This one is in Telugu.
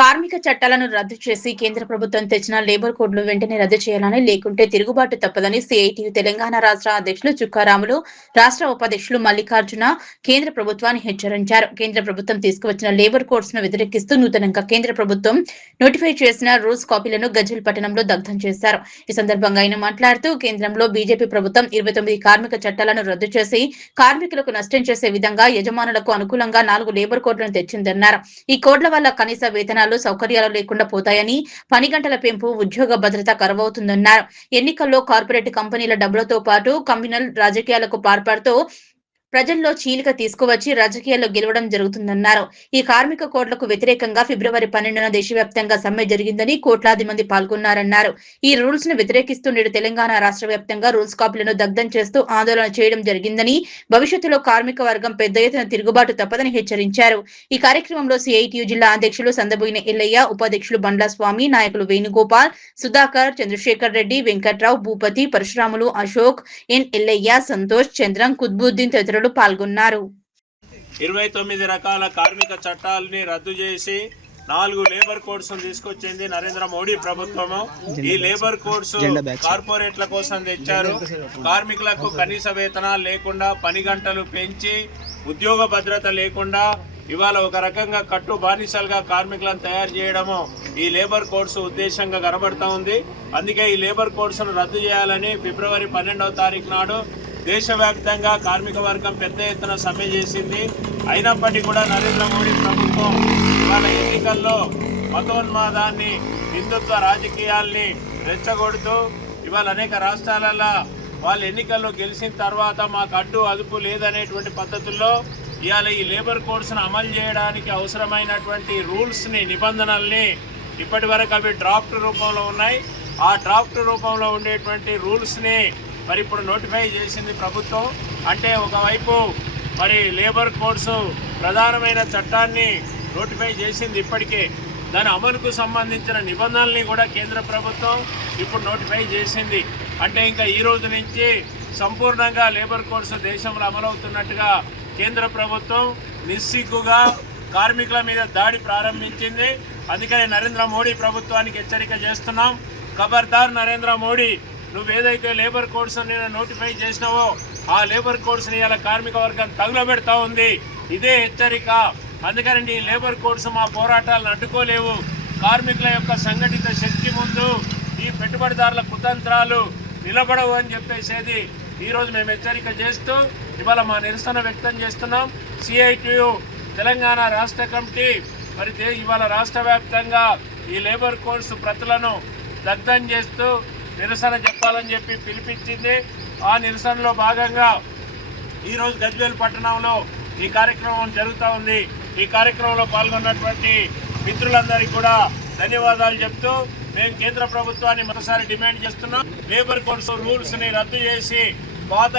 కార్మిక చట్టాలను రద్దు చేసి కేంద్ర ప్రభుత్వం తెచ్చిన లేబర్ కోడ్లు వెంటనే రద్దు చేయాలని, లేకుంటే తిరుగుబాటు తప్పదని సిఐటియు తెలంగాణ రాష్ట్ర అధ్యక్షులు చుక్కారాములు, రాష్ట్ర ఉపాధ్యక్షులు మల్లికార్జున కేంద్ర ప్రభుత్వాన్ని హెచ్చరించారు. కేంద్ర ప్రభుత్వం తీసుకువచ్చిన లేబర్ కోడ్స్ ను వ్యతిరేకిస్తూ నూతనంగా కేంద్ర ప్రభుత్వం నోటిఫై చేసిన రూల్స్ కాపీలను గజ్వెల్ పట్టణంలో దగ్ధం చేశారు. ఈ సందర్భంగా ఆయన మాట్లాడుతూ, కేంద్రంలో బీజేపీ ప్రభుత్వం 29 కార్మిక చట్టాలను రద్దు చేసి కార్మికులకు నష్టం చేసే విధంగా యజమానులకు అనుకూలంగా 4 లేబర్ కోడ్లను తెచ్చిందన్నారు. ఈ కోడ్ల వల్ల కనీస వేతనాలు, సౌకర్యాలు లేకుండా పోతాయని, పని గంటల పెంపు, ఉద్యోగ భద్రత కరువవుతుందన్నారు. ఎన్నికల్లో కార్పొరేట్ కంపెనీల డబ్బులతో పాటు కమ్యూనల్ రాజకీయాలకు పాల్పడుతూ ప్రజల్లో చీలిక తీసుకువచ్చి రాజకీయాల్లో గెలవడం జరుగుతుందన్నారు. ఈ కార్మిక కోడ్లకు వ్యతిరేకంగా ఫిబ్రవరి 12న దేశవ్యాప్తంగా సమ్మె జరిగిందని, కోట్లాది మంది పాల్గొన్నారన్నారు. ఈ రూల్స్ ను వ్యతిరేకిస్తూ నేడు తెలంగాణ రాష్ట్ర వ్యాప్తంగా రూల్స్ కాపీలను దగ్ధం చేస్తూ ఆందోళన చేయడం జరిగిందని, భవిష్యత్తులో కార్మిక వర్గం పెద్ద ఎత్తున తిరుగుబాటు తప్పదని హెచ్చరించారు. ఈ కార్యక్రమంలో సిఐటియు జిల్లా అధ్యక్షులు సందబోయిన ఎల్లయ్య, ఉపాధ్యక్షులు బండ్ల స్వామి, నాయకులు వేణుగోపాల్, సుధాకర్, చంద్రశేఖర్ రెడ్డి, వెంకట్రావు, భూపతి, పరశురాములు, అశోక్, ఎన్ ఎల్లయ్య, సంతోష్, చంద్రం, కుత్బుద్దీన్ తదితరులు పాల్గొన్నారు. 29 రకాల కార్మిక చట్టాలని రద్దు చేసి 4 లేబర్ కోడ్స్ తీసుకొచ్చింది నరేంద్ర మోడీ ప్రభుత్వము. ఈ లేబర్ కోడ్స్ కార్పొరేట్ల కోసం తెచ్చారు. కార్మికులకు కనీస వేతనాలు లేకుండా, పని గంటలు పెంచి, ఉద్యోగ భద్రత లేకుండా ఇవాళ ఒక రకంగా కట్టు బానిసలుగా కార్మికులను తయారు చేయడము ఈ లేబర్ కోడ్స్ ఉద్దేశంగా కనబడతా ఉంది. అందుకే ఈ లేబర్ కోడ్స్ను రద్దు చేయాలని ఫిబ్రవరి 12వ తారీఖు నాడు దేశవ్యాప్తంగా కార్మిక వర్గం పెద్ద ఎత్తున సమ్మె చేసింది. అయినప్పటికీ కూడా నరేంద్ర మోడీ ప్రభుత్వం ఇవాళ ఎన్నికల్లో మతోన్మాదాన్ని, హిందుత్వ రాజకీయాల్ని రెచ్చగొడుతూ ఇవాళ అనేక రాష్ట్రాలలో వాళ్ళు ఎన్నికల్లో గెలిచిన తర్వాత మాకు అడ్డు అదుపు లేదనేటువంటి పద్ధతుల్లో ఇవాళ ఈ లేబర్ కోడ్స్ను అమలు చేయడానికి అవసరమైనటువంటి రూల్స్ని, నిబంధనల్ని ఇప్పటి వరకు అవి డ్రాఫ్ట్ రూపంలో ఉన్నాయి. ఆ డ్రాఫ్ట్ రూపంలో ఉండేటువంటి రూల్స్ని మరి ఇప్పుడు నోటిఫై చేసింది ప్రభుత్వం. అంటే ఒకవైపు మరి లేబర్ కోడ్స్ ప్రధానమైన చట్టాన్ని నోటిఫై చేసింది ఇప్పటికే. దాని అమలుకు సంబంధించిన నిబంధనల్ని కూడా కేంద్ర ప్రభుత్వం ఇప్పుడు నోటిఫై చేసింది. అంటే ఇంకా ఈ రోజు నుంచి సంపూర్ణంగా లేబర్ కోడ్స్ దేశంలో అమలవుతున్నట్టుగా కేంద్ర ప్రభుత్వం నిస్సిగ్గుగా కార్మికుల మీద దాడి ప్రారంభించింది. అందుకని నరేంద్ర మోడీ ప్రభుత్వానికి హెచ్చరిక చేస్తున్నాం. ఖబర్దార్ నరేంద్ర మోడీ, నువ్వేదైతే లేబర్ కోడ్స్ నోటిఫై చేసినావో ఆ లేబర్ కోడ్స్ని ఇలా కార్మిక వర్గం తగులబెడతా ఉంది. ఇదే హెచ్చరిక. అందుకని ఈ లేబర్ కోడ్స్ మా పోరాటాలను అడ్డుకోలేవు. కార్మికుల యొక్క సంఘటిత శక్తి ముందు ఈ పెట్టుబడిదారుల కుతంత్రాలు నిలబడవు అని చెప్పేసేది ఈరోజు మేము హెచ్చరిక చేస్తూ ఇవాళ మా నిరసన వ్యక్తం చేస్తున్నాం. సిఐటియు తెలంగాణ రాష్ట్ర కమిటీ మరి ఇవాళ రాష్ట్ర వ్యాప్తంగా ఈ లేబర్ కోడ్స్ ప్రతులను దగ్ధం చేస్తూ నిరసన చెప్పాలని చెప్పి పిలిపించింది. ఆ నిరసనలో భాగంగా ఈరోజు గజ్వేల్ పట్టణంలో ఈ కార్యక్రమం జరుగుతూ ఉంది. ఈ కార్యక్రమంలో పాల్గొన్నటువంటి మిత్రులందరికీ కూడా ధన్యవాదాలు చెప్తూ మేము కేంద్ర ప్రభుత్వాన్ని మరోసారి డిమాండ్ చేస్తున్నాం. లేబర్ కోడ్స్ రూల్స్ని రద్దు చేసి పాత